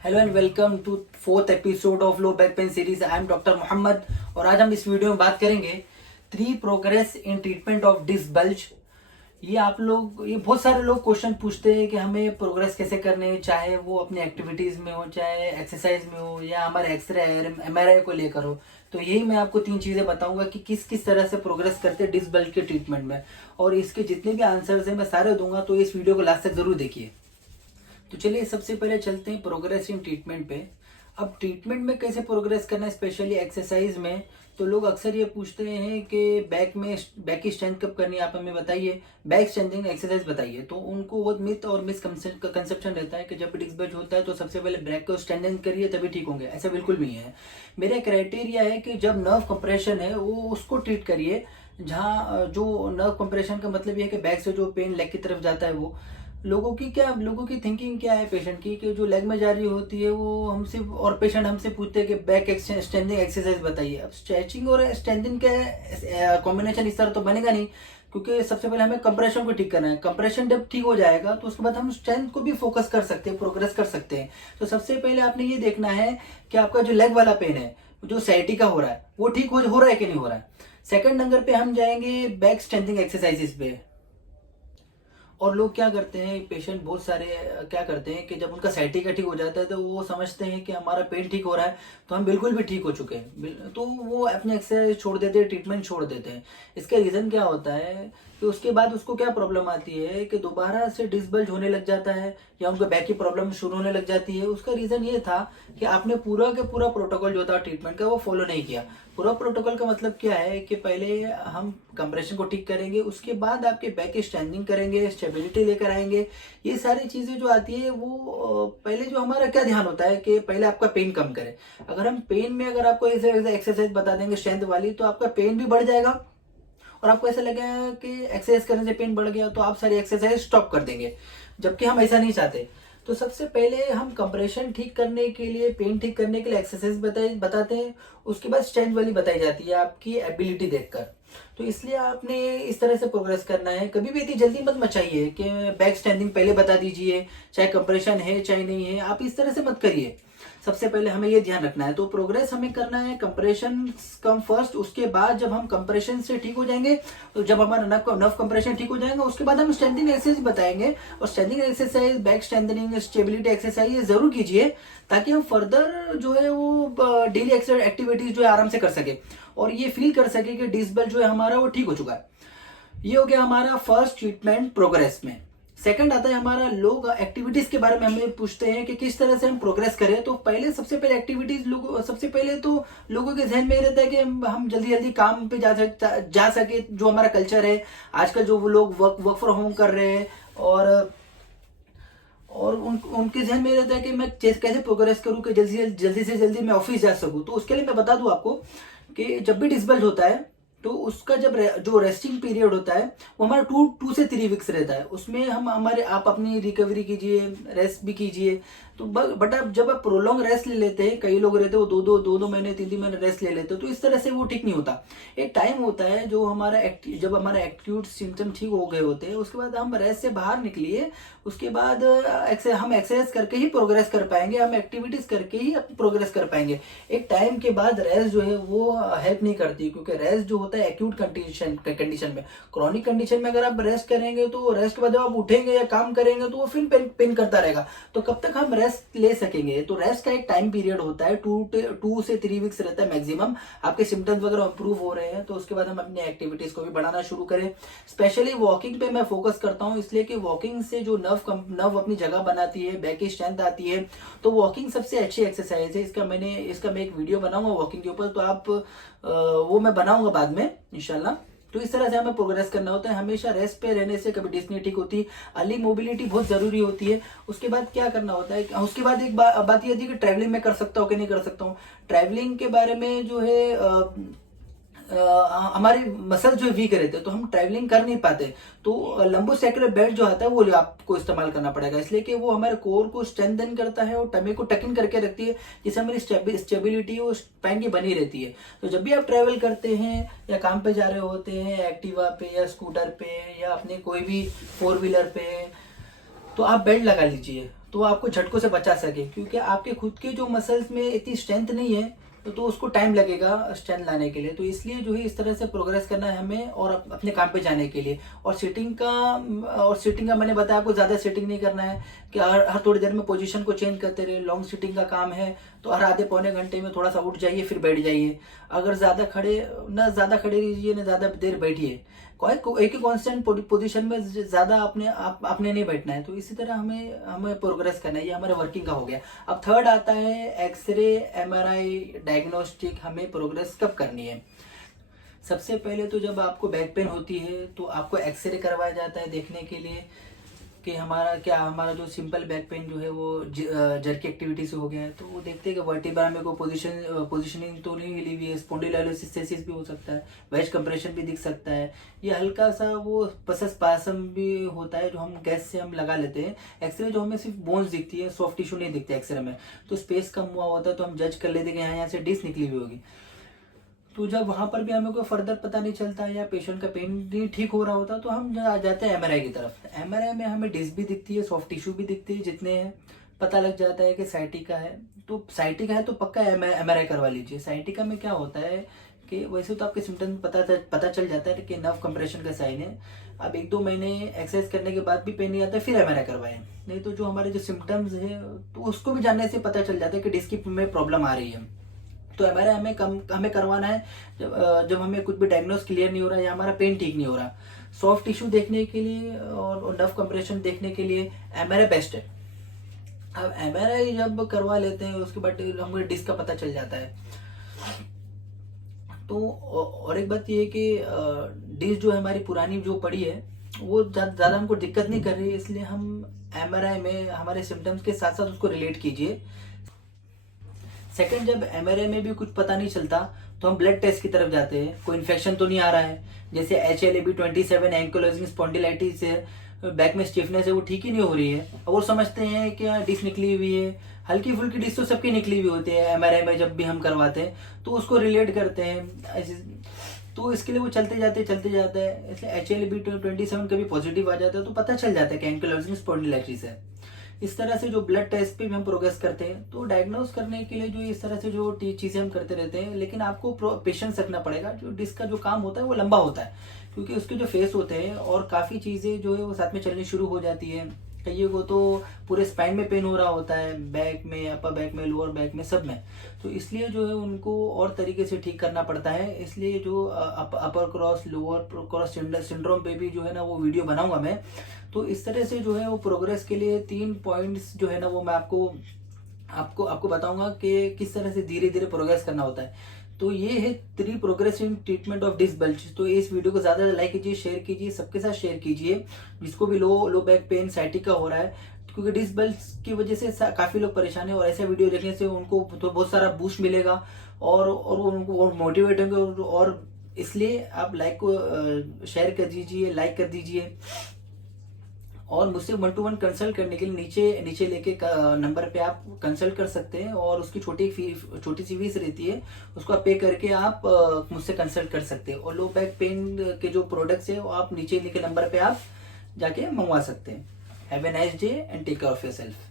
Hello and welcome to fourth episode of low back pain series. I am doctor Mohammed और आज हम इस video में बात करेंगे 3 progress in treatment of disc bulge. ये बहुत सारे लोग क्वेश्चन पूछते हैं कि हमें प्रोग्रेस कैसे करने, चाहे वो अपनी एक्टिविटीज में हो, चाहे एक्सरसाइज में हो, या हमारे एक्सरे एमआरआई को लेकर हो। तो यही मैं आपको 3 चीजें बताऊंगा कि किस किस तरह से प्रोग्रेस करते हैं डिस्क बल्ज के ट्रीटमेंट में, और इसके जितने भी आंसर्स हैं मैं सारे दूंगा, तो इस वीडियो को लास्ट तक जरूर देखिए। तो चलिए सबसे पहले चलते हैं प्रोग्रेस इन ट्रीटमेंट पे। अब ट्रीटमेंट में कैसे प्रोग्रेस करना है, स्पेशली एक्सरसाइज में। तो लोग अक्सर ये पूछते हैं कि बैक की स्ट्रेंथ कब करनी है, आप हमें बताइए, बैक स्ट्रेंथिंग एक्सरसाइज बताइए। तो उनको बहुत मिथ और मिसकंसेप्शन रहता है कि जब डिस्क बल्ज होता है तो सबसे पहले बैक को स्ट्रेंथन करिए तभी ठीक होंगे। ऐसा बिल्कुल भी नहीं है। मेरा क्राइटेरिया है कि जब नर्व कंप्रेशन है वो उसको ट्रीट करिए, जहाँ जो नर्व कंप्रेशन का मतलब ये है कि बैक से जो पेन लेग की तरफ जाता है वो। लोगों की थिंकिंग क्या है पेशेंट की, कि जो लेग में जा रही होती है वो हमसे, और पेशेंट हमसे पूछते हैं कि बैक स्ट्रेंथिंग एक्सरसाइज बताइए। अब स्ट्रेचिंग और स्ट्रेंथिंग का कॉम्बिनेशन इस तरह तो बनेगा नहीं, क्योंकि सबसे पहले हमें कंप्रेशन को ठीक करना है। कंप्रेशन जब ठीक हो जाएगा तो उसके बाद हम स्ट्रेंथ को भी फोकस कर सकते हैं, प्रोग्रेस कर सकते हैं। तो सबसे पहले आपने ये देखना है कि आपका जो लेग वाला पेन है, जो साइटिका हो रहा है, वो ठीक हो रहा है कि नहीं हो रहा है। सेकंड नंबर पे हम जाएंगे बैक स्ट्रेंथिंग एक्सरसाइजेस पे। और लोग क्या करते हैं, पेशेंट बहुत सारे क्या करते हैं कि जब उनका साइटिका ठीक हो जाता है तो वो समझते हैं कि हमारा पेन ठीक हो रहा है तो हम बिल्कुल भी ठीक हो चुके हैं, तो वो अपने एक्सरसाइज छोड़ देते हैं, ट्रीटमेंट छोड़ देते हैं। इसका रीज़न क्या होता है कि उसके बाद उसको क्या प्रॉब्लम आती है कि दोबारा से डिस्क बल्ज होने लग जाता है, या उनको बैक की प्रॉब्लम शुरू होने लग जाती है। उसका रीज़न ये था कि आपने पूरा के पूरा प्रोटोकॉल जो था ट्रीटमेंट का वो फॉलो नहीं किया। पूरा प्रोटोकॉल का मतलब क्या है कि पहले हम कंप्रेशन को ठीक करेंगे, उसके बाद आपके बैक की स्ट्रेंथिंग करेंगे, स्टेबिलिटी लेकर आएंगे। ये सारी चीज़ें जो आती है वो पहले जो हमारा क्या ध्यान होता है कि पहले आपका पेन कम करे। अगर हम पेन में अगर आपको ऐसे एक्सरसाइज बता देंगे स्ट्रेंथ वाली, तो आपका पेन भी बढ़ जाएगा और आपको ऐसा लगेगा कि एक्सरसाइज करने से पेन बढ़ गया तो आप सारी एक्सरसाइज स्टॉप कर देंगे, जबकि हम ऐसा नहीं चाहते। तो सबसे पहले हम कंप्रेशन ठीक करने के लिए, पेन ठीक करने के लिए एक्सरसाइज बताते हैं, उसके बाद स्ट्रेंथ वाली बताई जाती है आपकी एबिलिटी देखकर। तो इसलिए आपने इस तरह से प्रोग्रेस करना है। कभी भी इतनी जल्दी मत मचाइए कि बैक स्ट्रेंथिंग पहले बता दीजिए, चाहे कंप्रेशन है चाहे नहीं है, आप इस तरह से मत करिए। सबसे पहले हमें ये ध्यान रखना है। तो प्रोग्रेस हमें करना है, कंप्रेशन कम फर्स्ट, उसके बाद जब हम कंप्रेशन से ठीक हो जाएंगे, तो जब हमारा नर्व कंप्रेशन ठीक हो जाएगा उसके बाद हम स्ट्रेंथिंग एक्सरसाइज बताएंगे। और strengthening exercise, back strengthening, stability exercise ये जरूर कीजिए, ताकि हम फर्दर जो है वो डेली एक्टिविटीज जो है आराम से कर सके, और ये फील कर सके कि डिस्क बल्ज जो है हमारा वो ठीक हो चुका है। ये हो गया हमारा फर्स्ट ट्रीटमेंट प्रोग्रेस में। सेकंड आता है हमारा, लोग एक्टिविटीज के बारे में हमें पूछते हैं कि किस तरह से हम प्रोग्रेस करें। तो पहले सबसे पहले एक्टिविटीज, लोग सबसे पहले तो लोगों के जहन में ये रहता है कि हम जल्दी जल्दी काम पे जा सके, जो हमारा कल्चर है आजकल, जो वो लोग वर्क फ्रॉम होम कर रहे हैं, और उनके जहन में रहता है कि मैं कैसे प्रोग्रेस करूं कि जल्दी से जल्दी मैं ऑफिस जा सकूं। तो उसके लिए मैं बता दूं आपको कि जब भी डिसबल्ज होता है तो उसका जो रेस्टिंग पीरियड होता है वो हमारा 2 से 3 वीक्स रहता है। उसमें आप अपनी रिकवरी कीजिए, रेस्ट भी कीजिए। तो बट आप जब आप प्रोलॉन्ग रेस्ट ले लेते हैं, कई लोग रहते हैं वो दो महीने 3 महीने रेस्ट ले लेते हैं, तो इस तरह से वो ठीक नहीं होता। एक टाइम होता है जो जब हमारा एक्यूट सिम्टम ठीक हो गए होते हैं, उसके बाद हम रेस्ट से बाहर निकलिए। उसके बाद हम एक्सरसाइज करके ही प्रोग्रेस कर पाएंगे, हम एक्टिविटीज करके ही प्रोग्रेस कर पाएंगे। एक टाइम के बाद रेस्ट जो है वो हेल्प नहीं करती, क्योंकि रेस्ट जो होता है एक्यूट कंडीशन में, क्रॉनिक कंडीशन में अगर आप रेस्ट करेंगे तो रेस्ट के बाद जब आप उठेंगे या काम करेंगे तो वो फिर पेन करता रहेगा। तो कब तक हम रेस्ट ले सकेंगे? तो रेस्ट का एक टाइम पीरियड होता है, 2 से 3 वीक्स रहता है मैक्सिमम। आपके सिम्टम्स वगैरह इंप्रूव हो रहे हैं तो उसके बाद हम अपनी एक्टिविटीज को भी बढ़ाना शुरू करें। स्पेशली वॉकिंग पे मैं फोकस करता हूँ, इसलिए कि वॉकिंग से जो नर्व अपनी जगह बनाती है, बैक की स्ट्रेंथ आती है। तो वॉकिंग सबसे अच्छी एक्सरसाइज है। इसका मैं एक वीडियो बनाऊंगा वॉकिंग के ऊपर, तो आप वो मैं बनाऊंगा बाद में इंशाल्लाह। तो इस तरह से हमें प्रोग्रेस करना होता है। हमेशा रेस्ट पे रहने से कभी डिस्क नहीं ठीक होती। अर्ली मोबिलिटी बहुत जरूरी होती है। उसके बाद क्या करना होता है, उसके बाद एक बात ये थी कि ट्रैवलिंग में कर सकता हूँ कि नहीं कर सकता हूँ। ट्रैवलिंग के बारे में जो है हमारे मसल जो वीक रहते हैं तो हम ट्रैवलिंग कर नहीं पाते। तो लंबोसेक्युलर बेल्ट जो आता है वो आपको इस्तेमाल करना पड़ेगा, इसलिए कि वो हमारे कोर को स्ट्रेंथन करता है और टमी को टकिन करके रखती है, जिससे हमारी स्टेबिलिटी वो स्पाइन की बनी रहती है। तो जब भी आप ट्रैवल करते हैं या काम पे जा रहे होते हैं, एक्टिवा पे या स्कूटर पे या अपने कोई भी 4 व्हीलर पे, तो आप बेल्ट लगा लीजिए। तो आपको झटकों से बचा सके, क्योंकि आपके खुद के जो मसल्स में इतनी स्ट्रेंथ नहीं है तो उसको टाइम लगेगा स्ट्रेंथ लाने के लिए। तो इसलिए जो है इस तरह से प्रोग्रेस करना है हमें, और अपने काम पे जाने के लिए। और सीटिंग का मैंने बताया, आपको ज़्यादा सीटिंग नहीं करना है कि हर थोड़ी देर में पोजीशन को चेंज करते रहे। लॉन्ग सीटिंग का काम है तो हर आधे पौने घंटे में थोड़ा सा उठ जाइए, फिर बैठ जाइए। अगर ज़्यादा खड़े रहिए ना ज़्यादा देर बैठिए। एक ही कांस्टेंट पोजीशन में ज़्यादा आपने नहीं बैठना है। तो इसी तरह हमें प्रोग्रेस करना है। ये हमारे वर्किंग का हो गया। अब थर्ड आता है एक्सरे, एमआरआई, डायग्नोस्टिक। हमें प्रोग्रेस कब करनी है? सबसे पहले तो जब आपको बैक पेन होती है तो आपको एक्सरे करवाया जाता है देखने के लिए कि हमारा जो सिंपल बैक पेन जो है वो जर्की एक्टिविटी से हो गया है। तो वो देखते हैं कि वर्टिब्रा में कोई पोजीशनिंग तो नहीं हिली हुई है। स्पॉन्डिलोलिसिस भी हो सकता है, वेज कंप्रेशन भी दिख सकता है। ये हल्का सा वो पसम भी होता है जो हम गैस से हम लगा लेते हैं। एक्सरे जो हमें सिर्फ बोन्स दिखती है, सॉफ्ट टिश्यू नहीं दिखते एक्सरे में। तो स्पेस कम हुआ होता है तो हम जज कर लेते हैं कि यहाँ से डिस्क निकली हुई होगी। तो जब वहां पर भी हमें कोई फर्दर पता नहीं चलता या पेशेंट का पेन नहीं ठीक हो रहा होता तो हम जाते हैं एमआरआई की तरफ। एमआरआई में हमें डिस्क भी दिखती है, सॉफ्ट टिश्यू भी दिखती है, जितने हैं पता लग जाता है कि साइटिका है। तो साइटिका है तो पक्का एमआरआई करवा लीजिए। साइटिका में क्या होता है कि वैसे तो आपके सिम्टम पता चल जाता है कि नर्व कंप्रेशन का साइन है। अब 1-2 महीने एक्सरसाइज करने के बाद भी पेन नहीं आता, फिर एमआरआई करवाएं। नहीं तो जो हमारे जो सिम्टम्स है तो उसको भी जानने से पता चल जाता है कि डिस्क में प्रॉब्लम आ रही है। तो एमआरआई हमें करवाना है जब हमें कुछ भी डायग्नोस क्लियर नहीं हो रहा या हमारा पेन ठीक नहीं हो रहा। सॉफ्ट टिश्यू देखने के लिए और नर्व कंप्रेशन देखने के लिए एमआरआई बेस्ट है। अब एमआरआई जब करवा लेते हैं उसके बाद हमें डिस्क का पता चल जाता है। तो और एक बात ये है कि डिस्क जो है हमारी पुरानी जो पड़ी है वो ज़्यादा हमको दिक्कत नहीं कर रही है, इसलिए हम एमआरआई में हमारे सिम्टम्स के साथ साथ उसको रिलेट कीजिए। सेकंड, जब एमआरआई में भी कुछ पता नहीं चलता तो हम ब्लड टेस्ट की तरफ जाते हैं। कोई इन्फेक्शन तो नहीं आ रहा है, जैसे HLA-B27 एंकोलोजिंग स्पॉन्डिलाइटिस है, बैक में स्टिफनेस है, वो ठीक ही नहीं हो रही है। और वो समझते हैं कि डिस्क निकली हुई है। हल्की फुल्की डिस्क तो सबकी निकली हुई होती है एमआरआई में जब भी हम करवाते हैं, तो उसको रिलेट करते हैं। तो इसके लिए वो चलते जाते हैं। इसलिए HLA-B27 कभी पॉजिटिव आ जाता है तो पता चल जाता है कि एंकोलोजिंग स्पॉन्डिलाइटिस है। इस तरह से जो ब्लड टेस्ट पे भी हम प्रोग्रेस करते हैं। तो डायग्नोस करने के लिए जो इस तरह से जो चीज़ें हम करते रहते हैं, लेकिन आपको पेशेंस रखना पड़ेगा। जो डिस्क का जो काम होता है वो लंबा होता है, क्योंकि उसके जो फेस होते हैं और काफ़ी चीज़ें जो है वो साथ में चलनी शुरू हो जाती है। कईयों को तो पूरे स्पाइन में पेन हो रहा होता है, बैक में, अपर बैक में, लोअर बैक में, सब में। तो इसलिए जो है उनको और तरीके से ठीक करना पड़ता है। इसलिए जो अपर क्रॉस लोअर क्रॉस सिंड्रोम पे भी जो है ना वो वीडियो बनाऊंगा मैं। तो इस तरह से जो है वो प्रोग्रेस के लिए 3 पॉइंट्स जो है ना वो मैं आपको बताऊंगा कि किस तरह से धीरे धीरे प्रोग्रेस करना होता है। तो ये है 3 progress in treatment of disc bulge. तो इस वीडियो को ज्यादा लाइक कीजिए, शेयर कीजिए, सबके साथ शेयर कीजिए जिसको भी लो बैक पेन, साइटिका हो रहा है। क्योंकि डिस्क बल्ज की वजह से काफी लोग परेशान है, और ऐसा वीडियो देखने से उनको तो बहुत सारा बूस्ट मिलेगा और उनको और मोटिवेट होंगे। और इसलिए आप लाइक को शेयर कर दीजिए, लाइक कर दीजिए। और मुझसे 1-to-1 कंसल्ट करने के लिए नीचे लेके नंबर पे आप कंसल्ट कर सकते हैं, और उसकी छोटी सी फीस रहती है, उसको आप पे करके आप मुझसे कंसल्ट कर सकते हैं। और लो बैक पेन के जो प्रोडक्ट्स है वो आप नीचे लिखे नंबर पे आप जाके मंगवा सकते हैं। Have a nice day and take care of yourself.